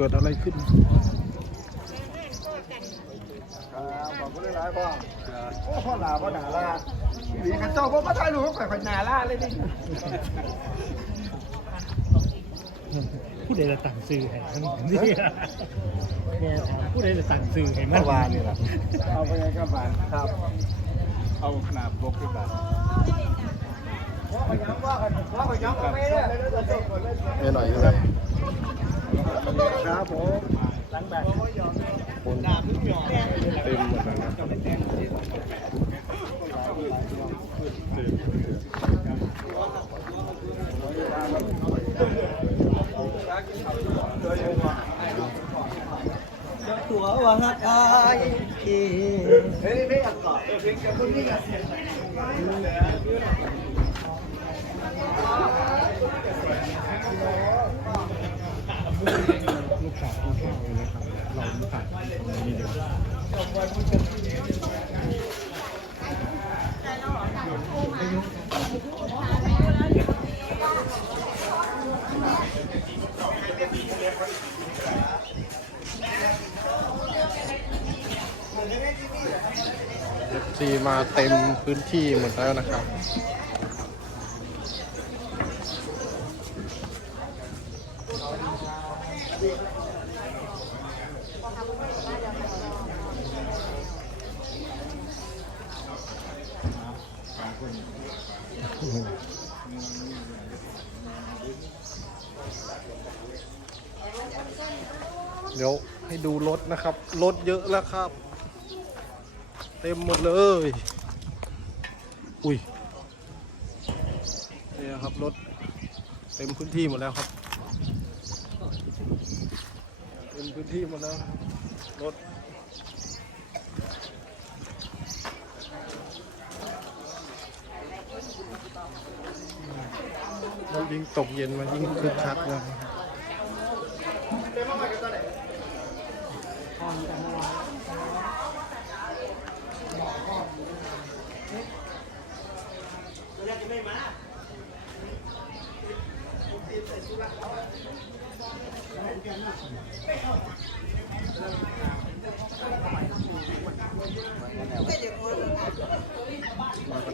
กิดอะไรขึ้นขอบคุณหลายพ่อโอ้พ่อหลาพ่อหนาลาดีกันเจ้าพ่อมาถ่ายรูปข่อยข่อยหนาลาเลยนี่ผู้ใดจะสั่งซื้อให้ทั้งนี่แม่ถามผู้ใดจะสั่งซื้อให้มันเอาไปไงก็บานครับ เอาขนาดบกที่บาน ว่าไปย้ำว่าว่าไปย้ำกันไม่ได้ไม่หน่อยเลยครับผมหลังแบบคนเต็มหมดแล้วนะตัวว่าฮักอายเฮ้ยไม่อยากกอดเพลงกับคนนี้กัน ลูกสาวกินข้าวเลยนะครับ เราไม่ผ่านนี่เดี๋ยวตีมาเต็มพื้นที่หมดแล้วนะครับ เดี๋ยวให้ดูรถนะครับ รถเยอะแล้วครับ เต็มหมดเลย อุ้ยนี่นะครับรถเต็มพื้นที่หมดแล้วครับ เป็นพื้นที่หมดแล้วรถยิ่งตกเย็นมายิ่งคึกคักเลย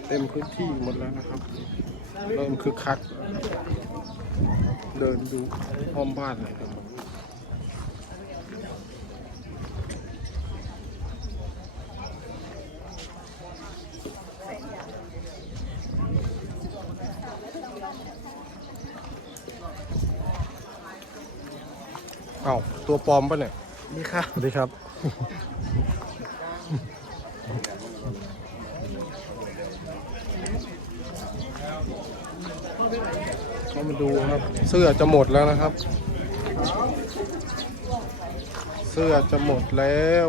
เต็มพื้นที่หมดแล้วนะครับ เริ่มคึกคัก เดินดูอ้อมบ้านเลยครับเอ้าตัวปลอมปะเนี่ย นี่ค่ะสวัสดีครับ ก็มาดูครับ เสื้อจะหมดแล้วนะครับ เสื้อจะหมดแล้ว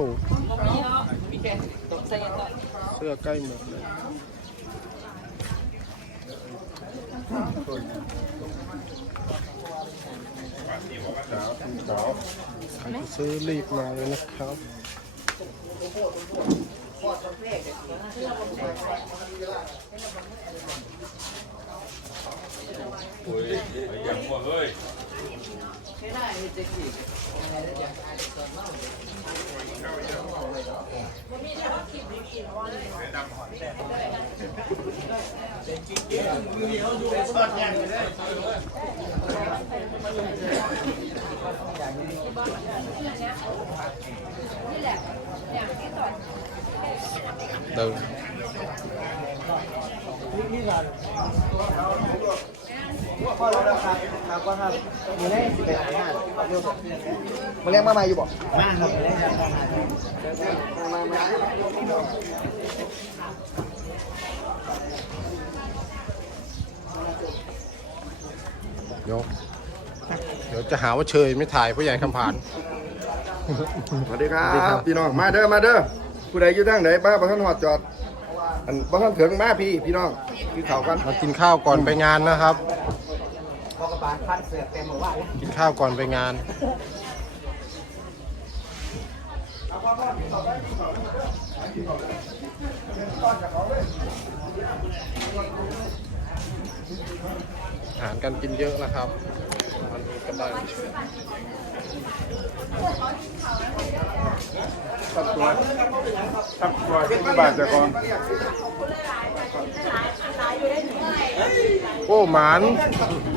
เสื้อใกล้หมดแล้วใครจซื้อรีบมาเลยนะครับ เดินพ่อรู้แล้ว ครับครับว่าครับมีได้สิบเอ็ดงานมาเรียกมาใหม่อยู่บ่มาครับมาเรียกมามาเดี๋ยวเดี๋ยวจะหาว่าเชยไม่ถ่ายผู้ใหญ่คำผานสวัสดีครัสวัสดีครับบพี่น้องมาเด้อมาเด้อผู้ใดอยู่ทางไหนบ้าบ้านหอดจอดอันบ้านถึงมาพี่พี่น้องพี่เขากันมากินข้าวก่อนไปงานนะครับ พอกระบาลพันเสือเต็มหมู่บ้านกินข้าวก่อนไปงาน อาหารการกินเยอะนะครับมันก็ได้ทักรอยที่บาทจะก่อนโอ้หมานห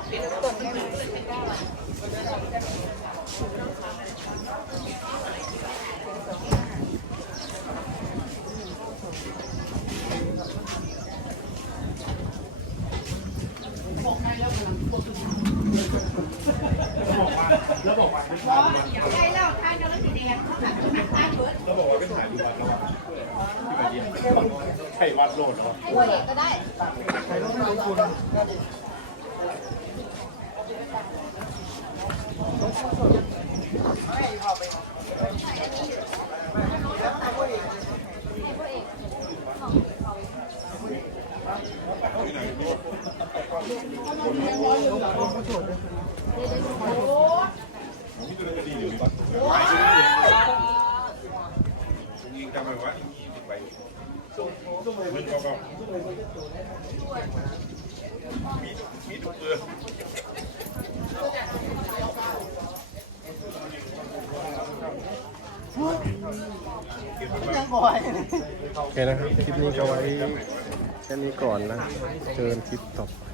ล้วบอกว่าทเลยจ้ะโอ้นั่นแดงเขาวเรื่องขาวเด้อเอาไข่วัดโลดเหรอให้พ่อเอกก็ได้ยิงจำไว้ว่ายิงไปมันก็แบบมีมีทุกเปลือก ยังบ่อย โอเคนะครับ คลิปนี้ก็ไว้แค่นี้ก่อนนะ เจอกันคลิปต่อไป